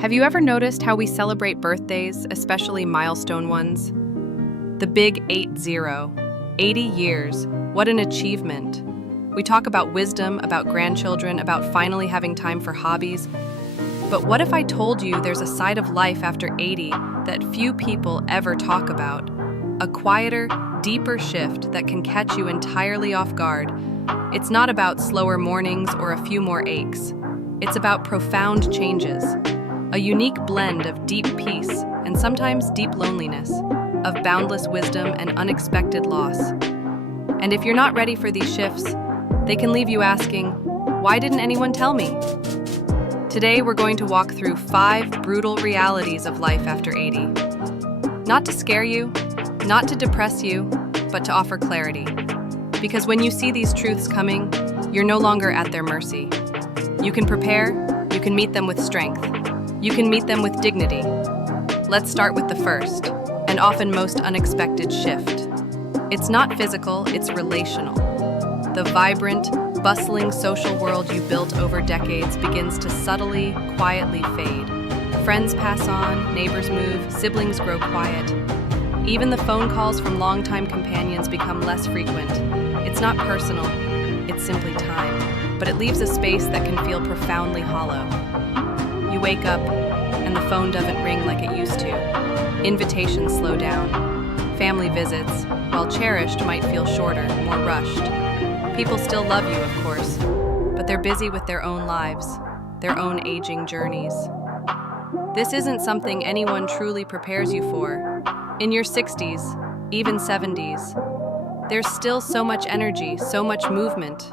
Have you ever noticed how we celebrate birthdays, especially milestone ones? The big 80, 80 years, what an achievement. We talk about wisdom, about grandchildren, about finally having time for hobbies. But what if I told you there's a side of life after 80 that few people ever talk about? A quieter, deeper shift that can catch you entirely off guard. It's not about slower mornings or a few more aches. It's about profound changes. A unique blend of deep peace and sometimes deep loneliness, of boundless wisdom and unexpected loss. And if you're not ready for these shifts, they can leave you asking, why didn't anyone tell me? Today we're going to walk through 5 brutal realities of life after 80. Not to scare you, not to depress you, but to offer clarity. Because when you see these truths coming, you're no longer at their mercy. You can prepare, you can meet them with strength. You can meet them with dignity. Let's start with the first, and often most unexpected shift. It's not physical, it's relational. The vibrant, bustling social world you built over decades begins to subtly, quietly fade. Friends pass on, neighbors move, siblings grow quiet. Even the phone calls from longtime companions become less frequent. It's not personal, it's simply time, but it leaves a space that can feel profoundly hollow. You wake up, and the phone doesn't ring like it used to. Invitations slow down. Family visits, while cherished, might feel shorter, more rushed. People still love you, of course, but they're busy with their own lives, their own aging journeys. This isn't something anyone truly prepares you for. In your 60s, even 70s, there's still so much energy, so much movement.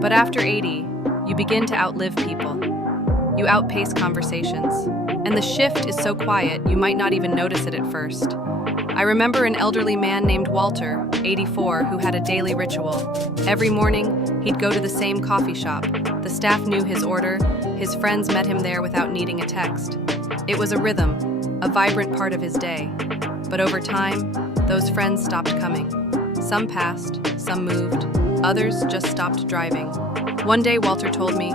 But after 80, you begin to outlive people. You outpace conversations, and the shift is so quiet you might not even notice it at first. I remember an elderly man named Walter, 84, who had a daily ritual. Every morning, he'd go to the same coffee shop. The staff knew his order, his friends met him there without needing a text. It was a rhythm, a vibrant part of his day. But over time, those friends stopped coming. Some passed, some moved, others just stopped driving. One day, Walter told me,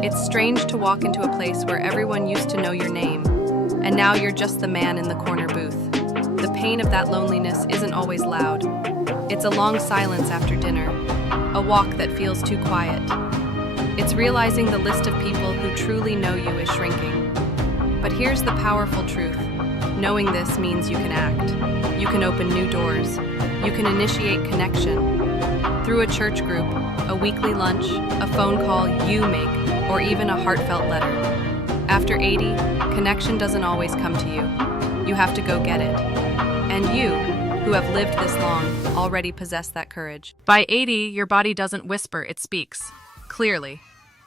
"It's strange to walk into a place where everyone used to know your name, and now you're just the man in the corner booth." The pain of that loneliness isn't always loud. It's a long silence after dinner, a walk that feels too quiet. It's realizing the list of people who truly know you is shrinking. But here's the powerful truth. Knowing this means you can act. You can open new doors. You can initiate connection. Through a church group, a weekly lunch, a phone call you make, or even a heartfelt letter. After 80, connection doesn't always come to you. You have to go get it. And you, who have lived this long, already possess that courage. By 80, your body doesn't whisper, it speaks. Clearly.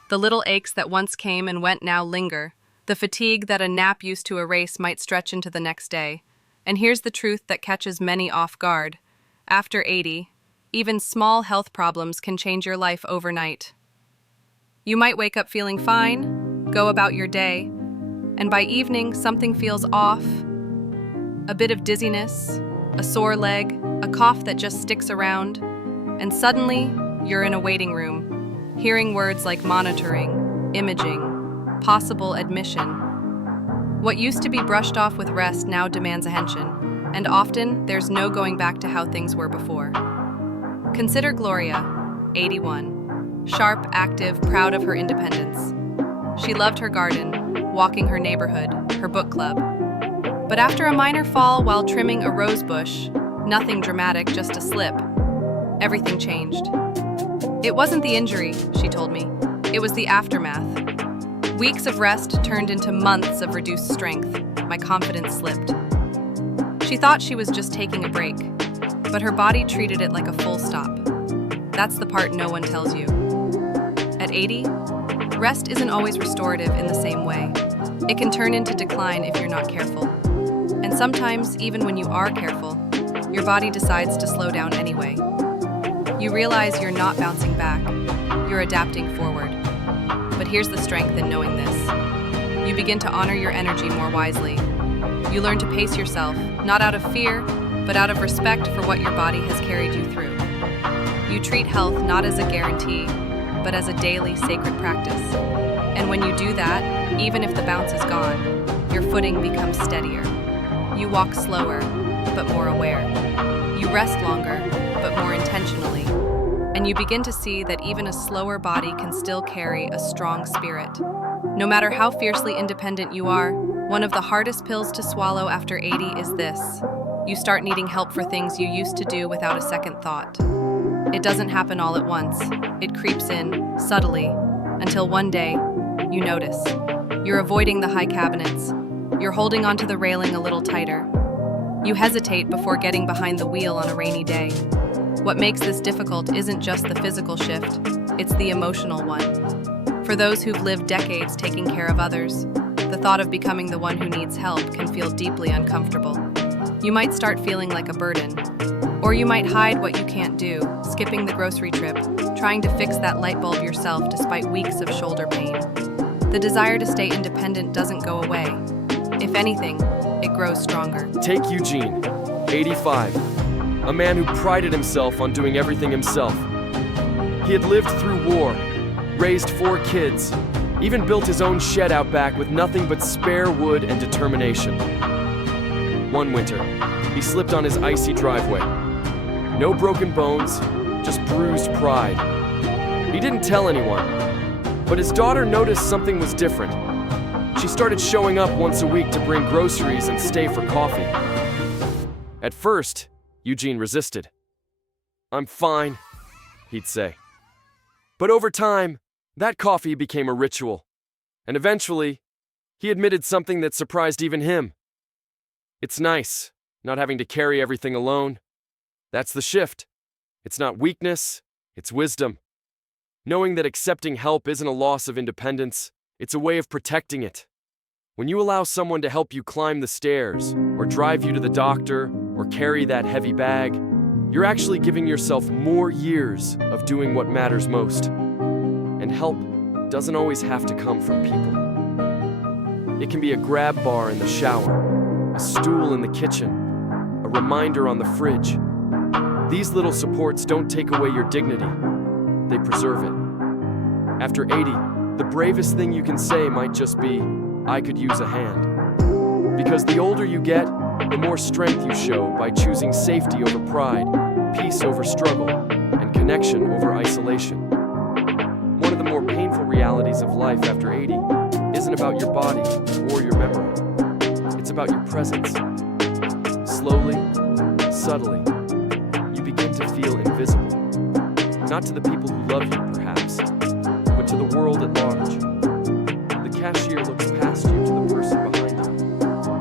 The little aches that once came and went now linger. The fatigue that a nap used to erase might stretch into the next day. And here's the truth that catches many off guard. After 80, even small health problems can change your life overnight. You might wake up feeling fine, go about your day, and by evening something feels off. A bit of dizziness, a sore leg, a cough that just sticks around, and suddenly you're in a waiting room, hearing words like monitoring, imaging, possible admission. What used to be brushed off with rest now demands attention, and often there's no going back to how things were before. Consider Gloria, 81, sharp, active, proud of her independence. She loved her garden, walking her neighborhood, her book club. But after a minor fall while trimming a rose bush, nothing dramatic, just a slip, everything changed. It wasn't the injury, she told me. It was the aftermath. Weeks of rest turned into months of reduced strength. My confidence slipped. She thought she was just taking a break, but her body treated it like a full stop. That's the part no one tells you. At 80, rest isn't always restorative in the same way. It can turn into decline if you're not careful. And sometimes, even when you are careful, your body decides to slow down anyway. You realize you're not bouncing back, you're adapting forward. But here's the strength in knowing this. You begin to honor your energy more wisely. You learn to pace yourself, not out of fear, but out of respect for what your body has carried you through. You treat health not as a guarantee, but as a daily sacred practice. And when you do that, even if the bounce is gone, footing becomes steadier. You walk slower, but more aware. You rest longer, but more intentionally. And you begin to see that even a slower body can still carry a strong spirit. No matter how fiercely independent you are, one of the hardest pills to swallow after 80 is this. You start needing help for things you used to do without a second thought. It doesn't happen all at once. It creeps in, subtly, until one day, you notice. You're avoiding the high cabinets. You're holding onto the railing a little tighter. You hesitate before getting behind the wheel on a rainy day. What makes this difficult isn't just the physical shift, it's the emotional one. For those who've lived decades taking care of others, the thought of becoming the one who needs help can feel deeply uncomfortable. You might start feeling like a burden, or you might hide what you can't do, skipping the grocery trip, trying to fix that light bulb yourself despite weeks of shoulder pain. The desire to stay independent doesn't go away. If anything, it grows stronger. Take Eugene, 85, a man who prided himself on doing everything himself. He had lived through war, raised 4 kids, even built his own shed out back with nothing but spare wood and determination. One winter, he slipped on his icy driveway. No broken bones, just bruised pride. He didn't tell anyone, but his daughter noticed something was different. She started showing up once a week to bring groceries and stay for coffee. At first, Eugene resisted. "I'm fine," he'd say. But over time, that coffee became a ritual, and eventually, he admitted something that surprised even him. It's nice, not having to carry everything alone. That's the shift. It's not weakness, it's wisdom. Knowing that accepting help isn't a loss of independence, it's a way of protecting it. When you allow someone to help you climb the stairs, or drive you to the doctor, or carry that heavy bag, you're actually giving yourself more years of doing what matters most. And help doesn't always have to come from people. It can be a grab bar in the shower, a stool in the kitchen, a reminder on the fridge. These little supports don't take away your dignity, they preserve it. After 80, the bravest thing you can say might just be, "I could use a hand." Because the older you get, the more strength you show by choosing safety over pride, peace over struggle, and connection over isolation. One of the more painful realities of life after 80 isn't about your body or your memory. It's about your presence. Slowly, subtly, you begin to feel invisible. Not to the people who love you, perhaps, but to the world at large. The cashier looks past you to the person behind you.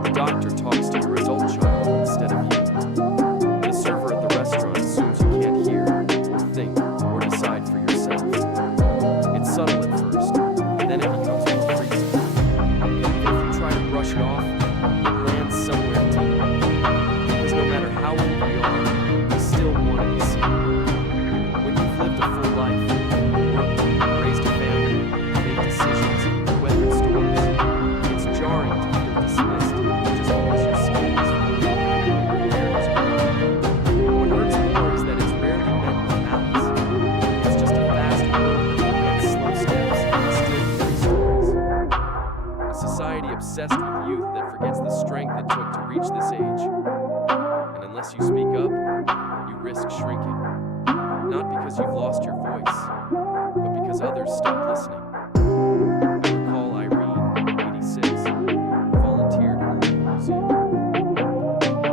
The doctor talks to your adult child instead of you. The server at the restaurant assumes you can't hear, or think, or decide for yourself. It's subtle at first, then it becomes more frequent. And if you try to brush it off, it lands somewhere deep. Because no matter how old we are, we still want to be seen. When you've lived a full life, worked, raised a family, made decisions, weathered storms, it's jarring to feel dismissed just because your skin is full, your hair is gray. What hurts more is that it's rarely meant with malice. It's just a fast world and slow steps and still carry stories. A society obsessed with youth that forgets the strength it took to reach this age. And unless you speak up, you risk shrinking. Not because you've lost your voice, but because others stop listening. I recall Irene, 86, who volunteered at a local museum.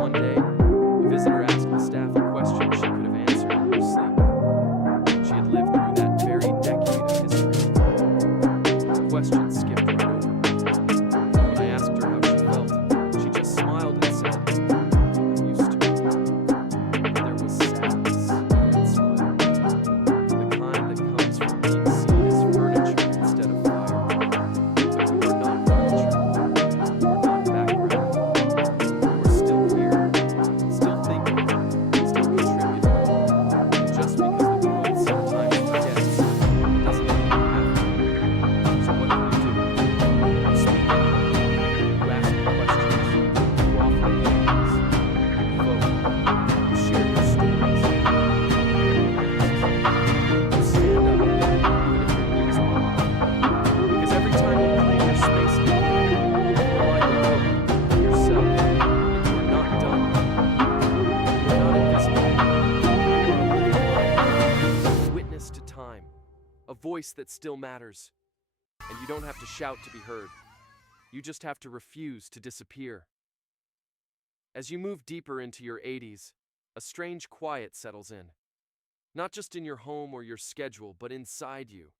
One day, a visitor asked the staff a question she could have answered in her sleep. She had lived through that very decade of history. The question skipped right over. When I asked her how she felt, she just smiled and said, "I'm used to it." There was sadness in that smile. The kind that comes from being seen as furniture voice that still matters. And you don't have to shout to be heard. You just have to refuse to disappear. As you move deeper into your 80s, a strange quiet settles in. Not just in your home or your schedule, but inside you.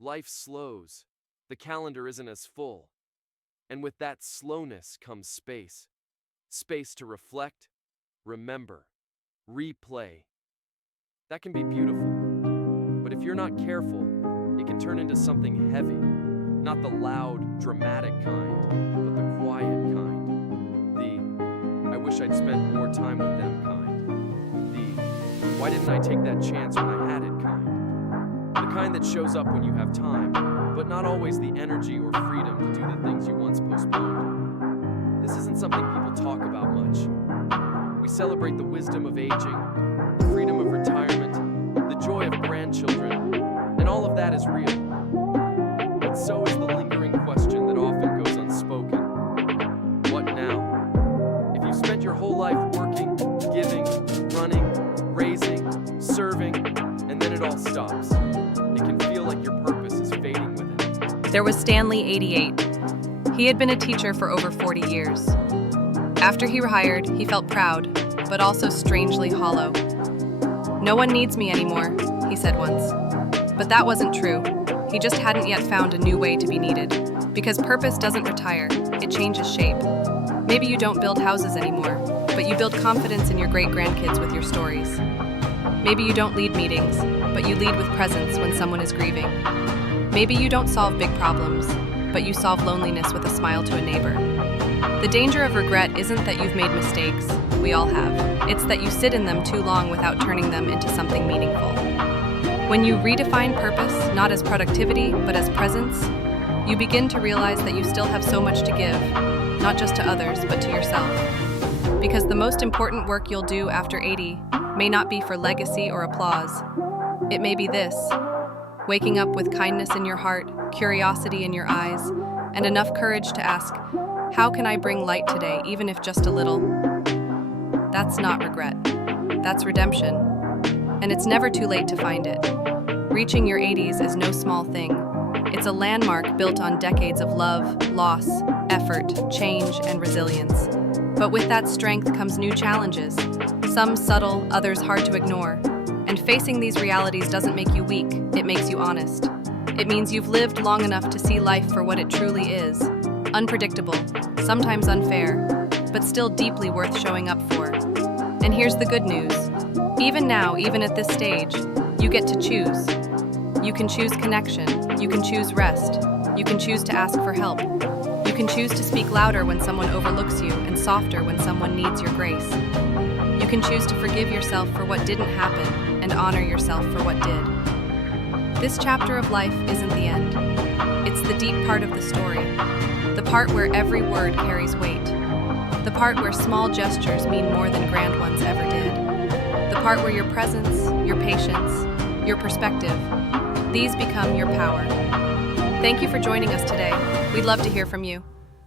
Life slows. The calendar isn't as full. And with that slowness comes space. Space to reflect, remember, replay. That can be beautiful. But if you're not careful, it can turn into something heavy. Not the loud, dramatic kind, but the quiet kind. The, I wish I'd spent more time with them kind. The, why didn't I take that chance when I had it kind. The kind that shows up when you have time, but not always the energy or freedom to do the things you once postponed. This isn't something people talk about much. We celebrate the wisdom of aging, the freedom of retirement, the joy of grandchildren, and all of that is real. But so is the lingering question that often goes unspoken. What now? If you've spent your whole life working, giving, running, raising, serving, and then it all stops, it can feel like your purpose is fading with it. There was Stanley, 88. He had been a teacher for over 40 years. After he retired, he felt proud, but also strangely hollow. "No one needs me anymore," he said once. But that wasn't true. He just hadn't yet found a new way to be needed. Because purpose doesn't retire, it changes shape. Maybe you don't build houses anymore, but you build confidence in your great-grandkids with your stories. Maybe you don't lead meetings, but you lead with presence when someone is grieving. Maybe you don't solve big problems, but you solve loneliness with a smile to a neighbor. The danger of regret isn't that you've made mistakes, we all have. It's that you sit in them too long without turning them into something meaningful. When you redefine purpose, not as productivity, but as presence, you begin to realize that you still have so much to give, not just to others, but to yourself. Because the most important work you'll do after 80 may not be for legacy or applause. It may be this: waking up with kindness in your heart, curiosity in your eyes, and enough courage to ask, how can I bring light today, even if just a little? That's not regret. That's redemption. And it's never too late to find it. Reaching your 80s is no small thing. It's a landmark built on decades of love, loss, effort, change, and resilience. But with that strength comes new challenges, some subtle, others hard to ignore. And facing these realities doesn't make you weak, it makes you honest. It means you've lived long enough to see life for what it truly is. Unpredictable, sometimes unfair, but still deeply worth showing up for. And here's the good news. Even now, even at this stage, you get to choose. You can choose connection, you can choose rest, you can choose to ask for help. You can choose to speak louder when someone overlooks you and softer when someone needs your grace. You can choose to forgive yourself for what didn't happen and honor yourself for what did. This chapter of life isn't the end. It's the deep part of the story. The part where every word carries weight. The part where small gestures mean more than grand ones ever did. The part where your presence, your patience, your perspective, these become your power. Thank you for joining us today. We'd love to hear from you.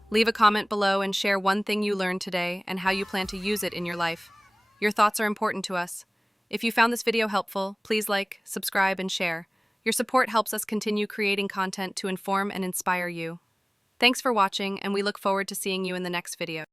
Leave a comment below and share one thing you learned today and how you plan to use it in your life. Your thoughts are important to us. If you found this video helpful, please like, subscribe, and share. Your support helps us continue creating content to inform and inspire you. Thanks for watching, and we look forward to seeing you in the next video.